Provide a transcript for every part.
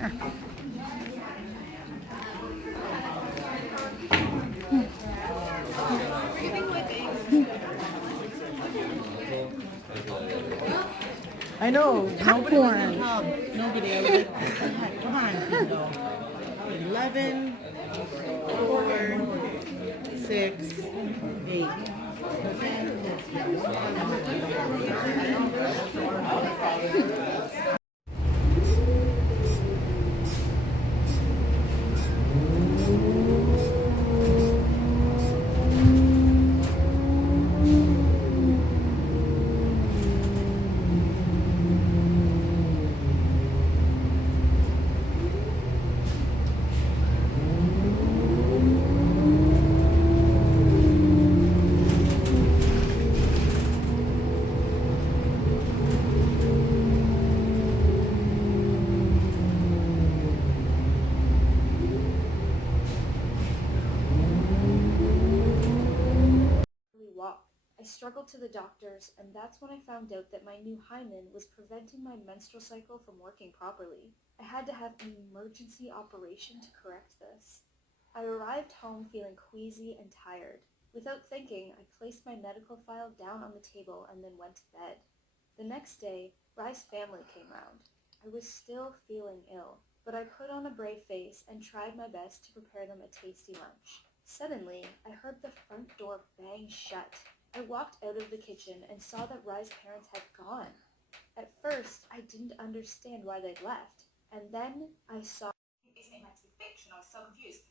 here. I know. Popcorn. Nobody. I was like, come on, Kindle. 11, 4, 6, 8. Walk. I struggled to the doctors, and that's when I found out that my new hymen was preventing my menstrual cycle from working properly. I had to have an emergency operation to correct this. I arrived home feeling queasy and tired. Without thinking, I placed my medical file down on the table and then went to bed. The next day, Rye's family came round. I was still feeling ill, but I put on a brave face and tried my best to prepare them a tasty lunch. Suddenly, I heard the front door bang shut. I walked out of the kitchen and saw that Rye's parents had gone. At first, I didn't understand why they'd left, and then I saw Isn't it meant to be fiction? I was so confused.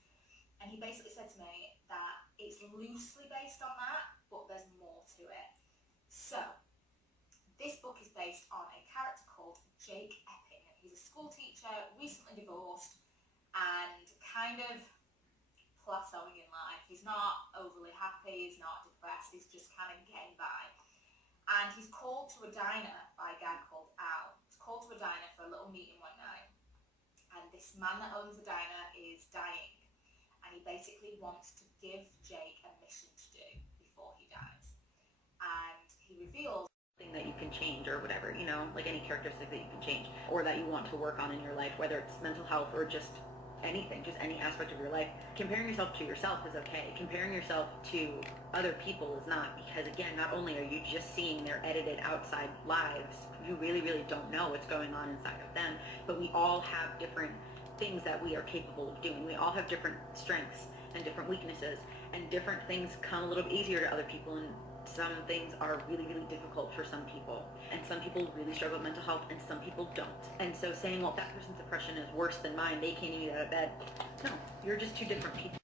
And he basically said to me that it's loosely based on that, but there's more to it. So, this book is based on a character called Jake Epping. He's a school teacher, recently divorced, and kind of plateauing in life. He's not overly happy, he's not depressed, he's just kind of getting by. And he's called to a diner by a guy called Al. He's called to a diner for a little meeting one night. And this man that owns the diner is dying. And he basically wants to give Jake a mission to do before he dies. And he reveals something that you can change or whatever, you know, like any characteristic that you can change or that you want to work on in your life, whether it's mental health or just anything, just any aspect of your life. Comparing yourself to yourself is okay. Comparing yourself to other people is not, because again, not only are you just seeing their edited outside lives, you really, really don't know what's going on inside of them, but we all have different things that we are capable of doing. We all have different strengths and different weaknesses, and different things come a little bit easier to other people, and some things are really, really difficult for some people, and some people really struggle with mental health and some people don't. And so saying, well, that person's depression is worse than mine, they can't even get out of bed. No, you're just two different people.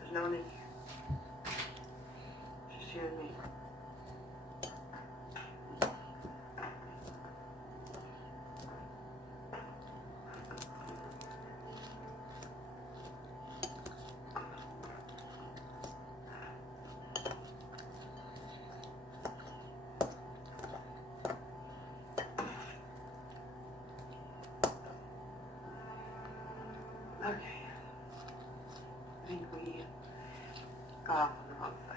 There's no need. Just you and me. Okay. I think we got off on the wrong foot.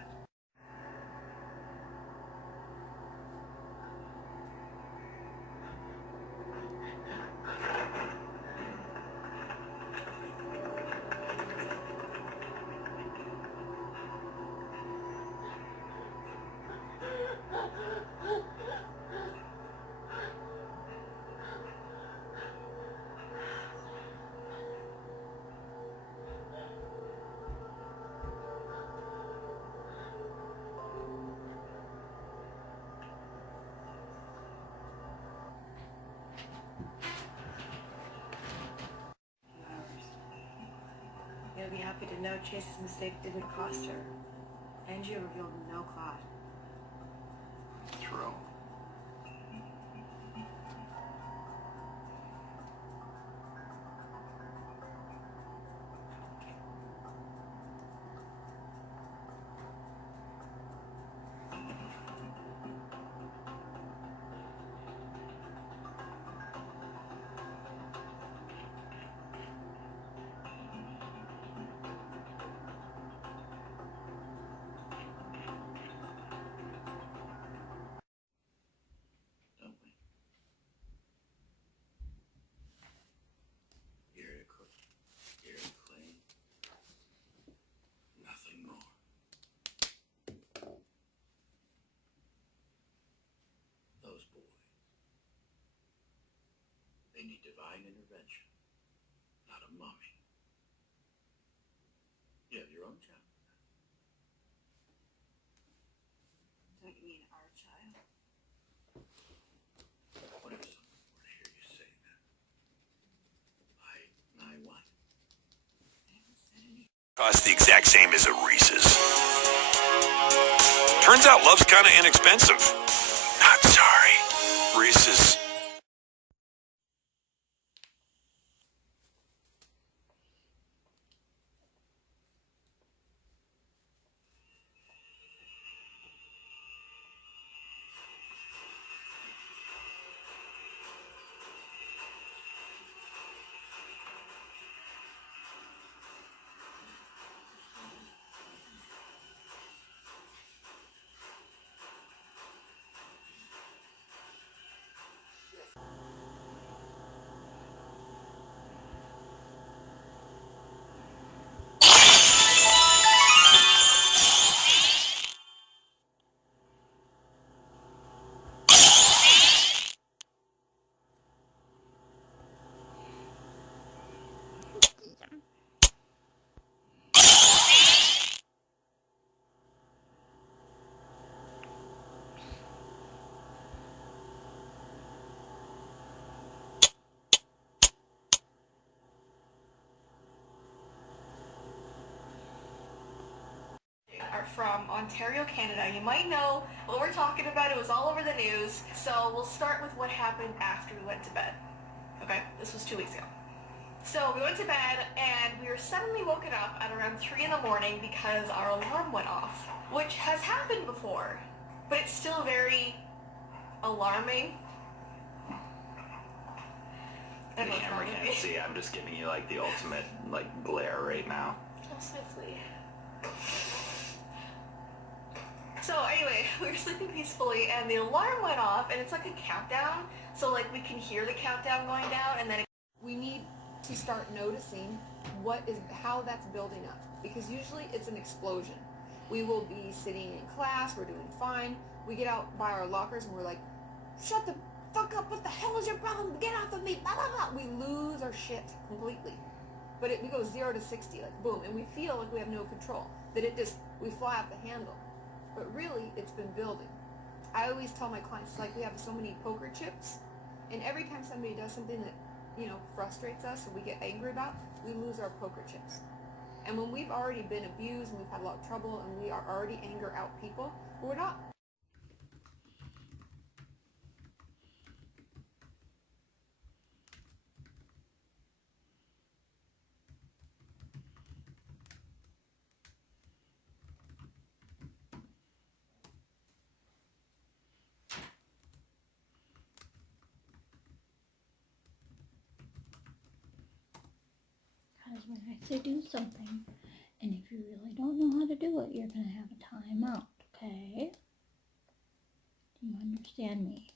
You'll be happy to know Chase's mistake didn't cost her. Angie revealed no clot. True. They need divine intervention, not a mummy. You have your own child. Don't you mean our child? What if someone were to hear you say that? My what? I haven't said anything. Costs the exact same as a Reese's. Turns out love's kind of inexpensive. Not sorry. Reese's. Are from Ontario, Canada. You might know what we're talking about. It was all over the news. So we'll start with what happened after we went to bed. Okay, this was 2 weeks ago. So we went to bed and we were suddenly woken up at around 3 in the morning because our alarm went off, which has happened before, but it's still very alarming. I don't know what's wrong with me. See, I'm just giving you like the ultimate like glare right now. Oh, swiftly. So anyway, we were sleeping peacefully and the alarm went off and it's like a countdown. So like we can hear the countdown going down and then we need to start noticing how that's building up, because usually it's an explosion. We will be sitting in class, we're doing fine, we get out by our lockers and we're like, shut the fuck up, what the hell is your problem, get off of me, blah blah blah. We lose our shit completely. But we go 0 to 60, like boom, and we feel like we have no control, that we fly off the handle. But really, it's been building. I always tell my clients, like, we have so many poker chips, and every time somebody does something that, frustrates us or we get angry about, we lose our poker chips. And when we've already been abused and we've had a lot of trouble and we are already anger out people, we're not. Because when I say do something, and if you really don't know how to do it, you're going to have a timeout, okay? Do you understand me?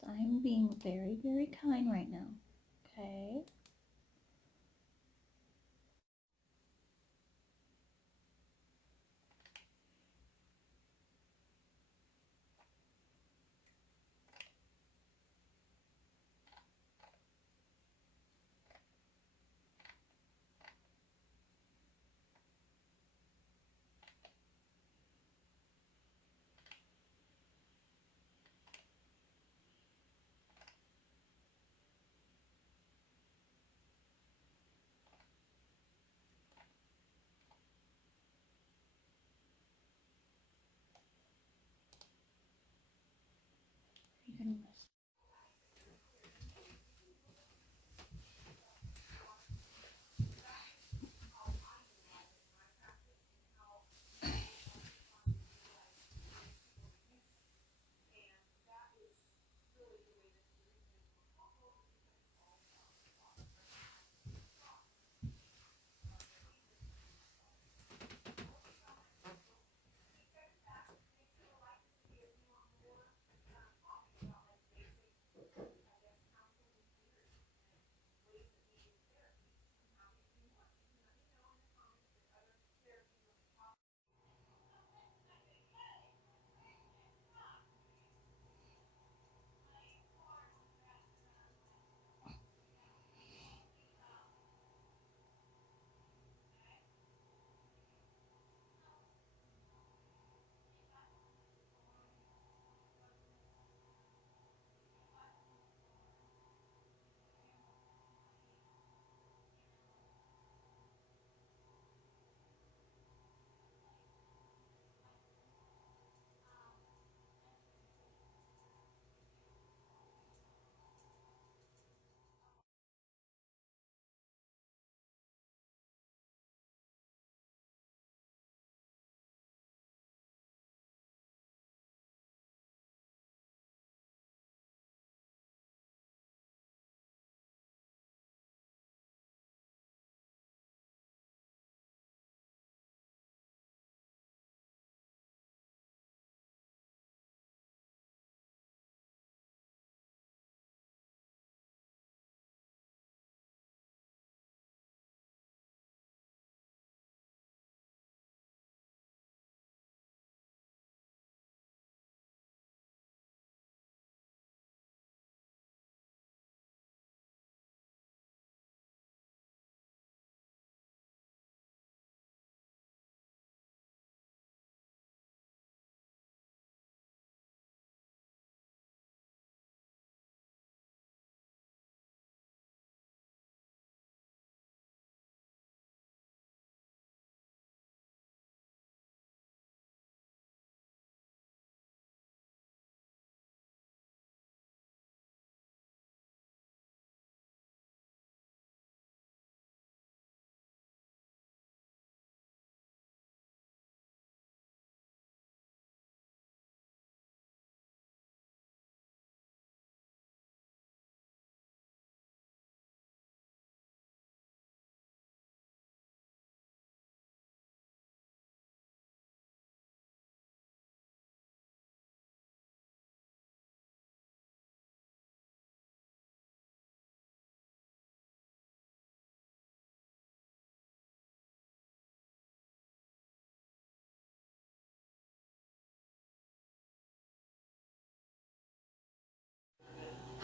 Because I'm being very, very kind right now, okay? You're going to miss.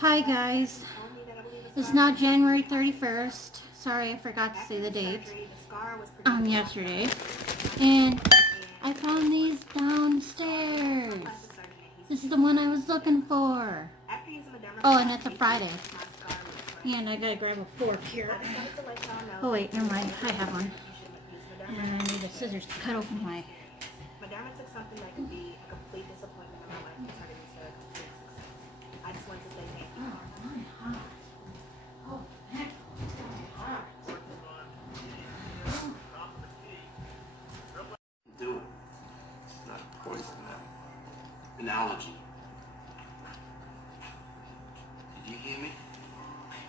Hi guys, it's now January 31st. Sorry, I forgot to say the date. Yesterday. And I found these downstairs. This is the one I was looking for. Oh, and it's a Friday. And I gotta grab a fork here. Oh wait, never mind, I have one. And I need the scissors to cut open my... My grandma took something that could be a complete disappointment in my life and turned it into a complete success. I just wanted to say thank you. Oh, heck. Do it. Not poison them. An allergy. Did you hear me?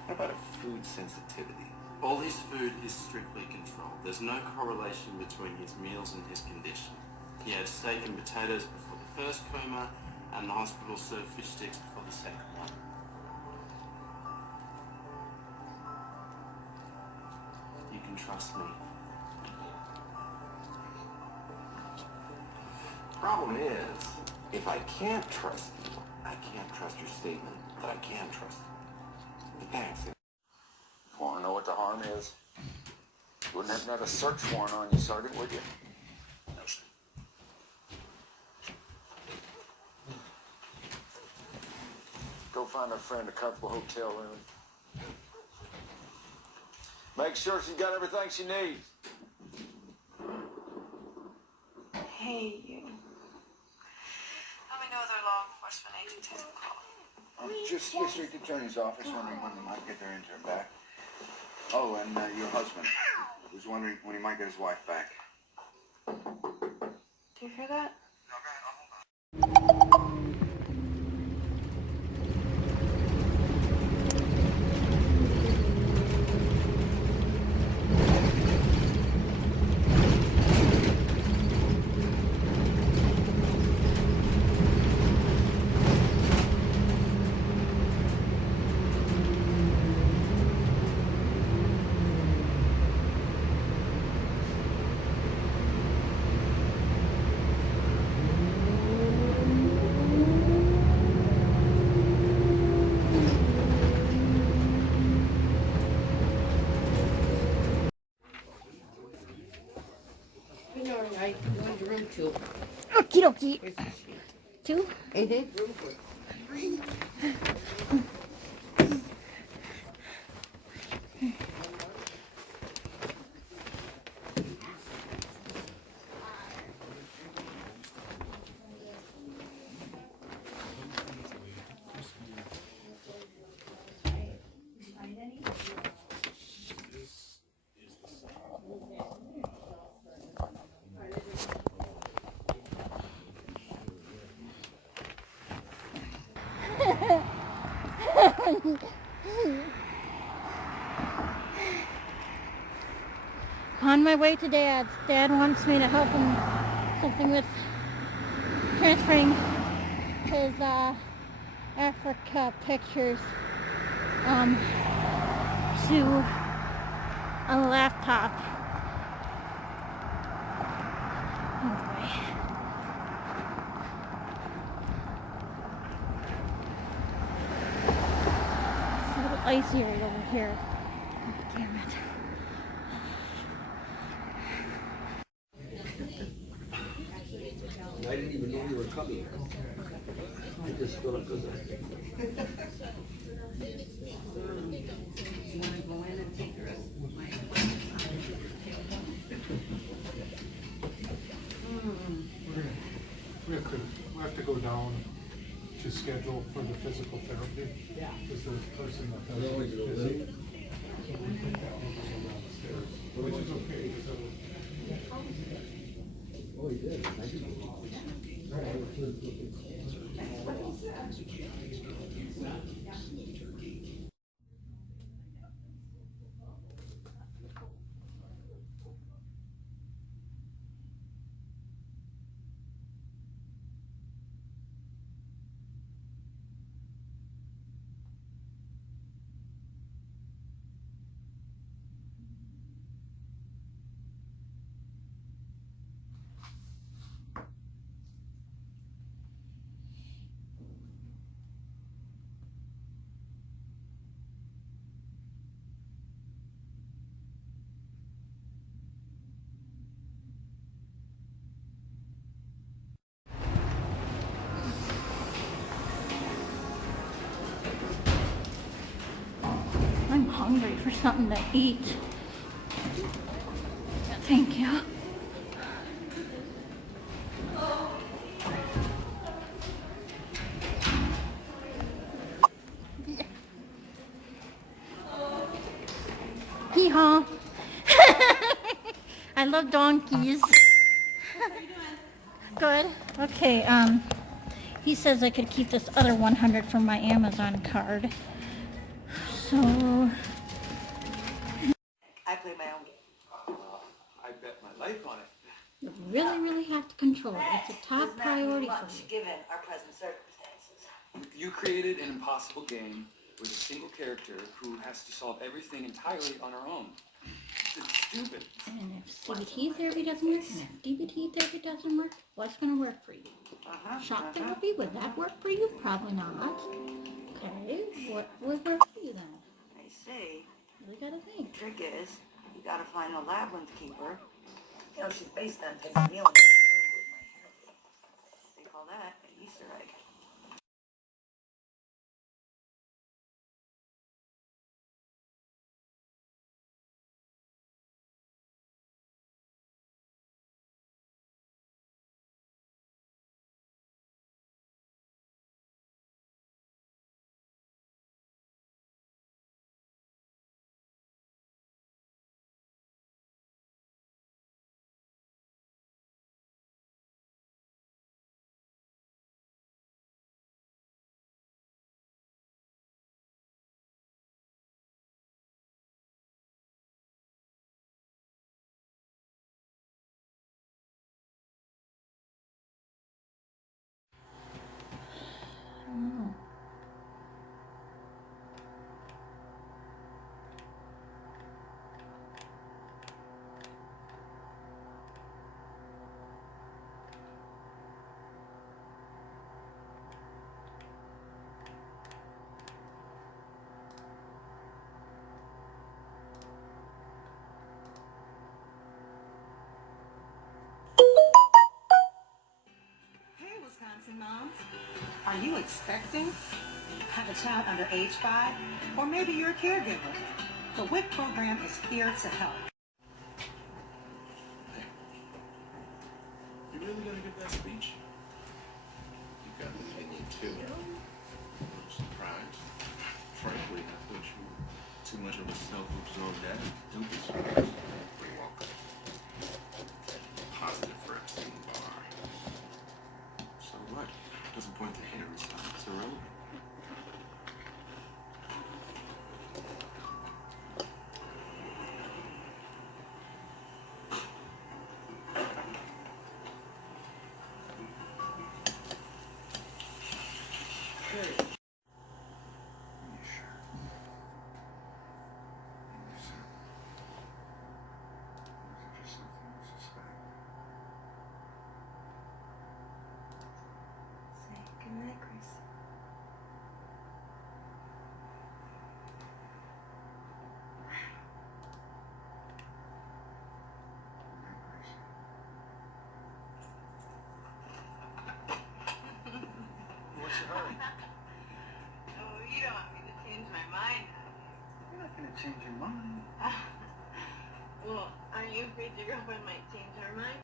What about a food sensitivity? All his food is strictly controlled. There's no correlation between his meals and his condition. He had steak and potatoes before the first coma, and the hospital served fish sticks before the second one. You can trust me. Problem is, if I can't trust you, I can't trust your statement that I can trust you. Thanks. Want to know what the harm is? Wouldn't have to have a search warrant on you, Sergeant, would you? No, sir. Go find a friend a comfortable hotel room. Make sure she's got everything she needs. Hey, you. Let me know their law enforcement agent has a call. Just district attorney's office, wondering when they might get their intern back. Oh, and your husband was wondering when he might get his wife back. Do you hear that? Okie dokie. Two? On my way to Dad's. Dad wants me to help him something with transferring his Africa pictures to a laptop. Oh boy. It's a little icy right over here. Oh, damn it. I didn't even know you were coming. I just felt it because we have to go down to schedule for the physical therapy. Yeah. Because the person that does it is busy. So we think that will go downstairs, which is okay. oh, he did. I didn't. for something to eat. Thank you. Hee-haw. I love donkeys. Good. Okay, he says I could keep this other 100 from my Amazon card. So I play my own game. I bet my life on it. you really, really have to control it. It's a top priority for me. Given our present circumstances. You created an impossible game with a single character who has to solve everything entirely on her own. It's stupid. And if CBT therapy doesn't work, and if DBT therapy doesn't work, what's going to work for you? Shock therapy, would that work for you? Probably not. Okay, what would work for you then? I say, You really gotta think. the trick is, you gotta find a labyrinth keeper. You know, she's based on taking a meal and doesn't move with my hair. They call that an Easter egg. I don't know. Hey, Wisconsin moms. Are you expecting? Have a child under age 5? Or maybe you're a caregiver? The WIC program is here to help. You really gonna give that speech? You got an opinion too. I'm surprised. Frankly, I thought you were too much of a self-absorbed dad to do this. You're welcome. Positive for Epstein-Barr. So what? Doesn't point to Harry's son. It's irrelevant. Good night, Chris. What's the hurry? Oh, you don't want me to change my mind. You're not gonna change your mind. Well, are you afraid your girlfriend might change her mind?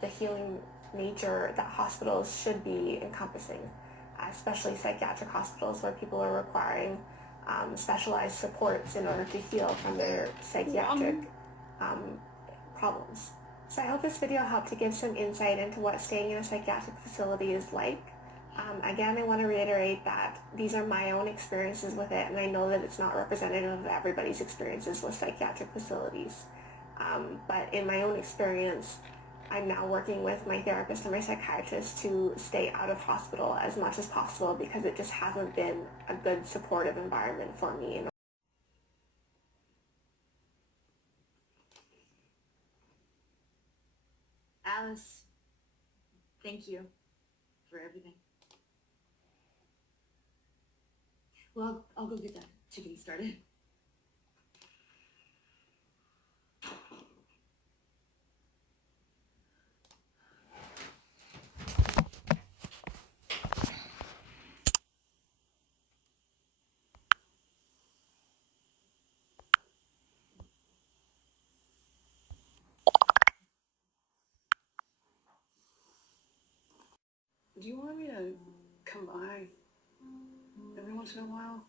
The healing nature that hospitals should be encompassing, especially psychiatric hospitals where people are requiring specialized supports in order to heal from their psychiatric problems. So I hope this video helped to give some insight into what staying in a psychiatric facility is like. Again, I want to reiterate that these are my own experiences with it, and I know that it's not representative of everybody's experiences with psychiatric facilities. But in my own experience, I'm now working with my therapist and my psychiatrist to stay out of hospital as much as possible because it just hasn't been a good supportive environment for me. Alice, thank you for everything. Well, I'll go get that chicken started. Do you want me to come by every once in a while?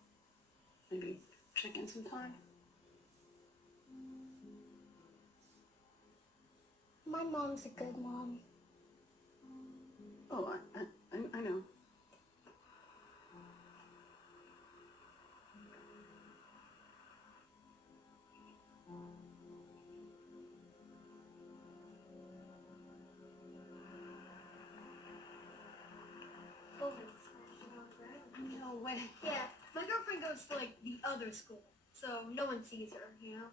Maybe check in sometime? My mom's a good mom. Oh, I know. No way. Yeah, my girlfriend goes to like the other school, so no one sees her, you know?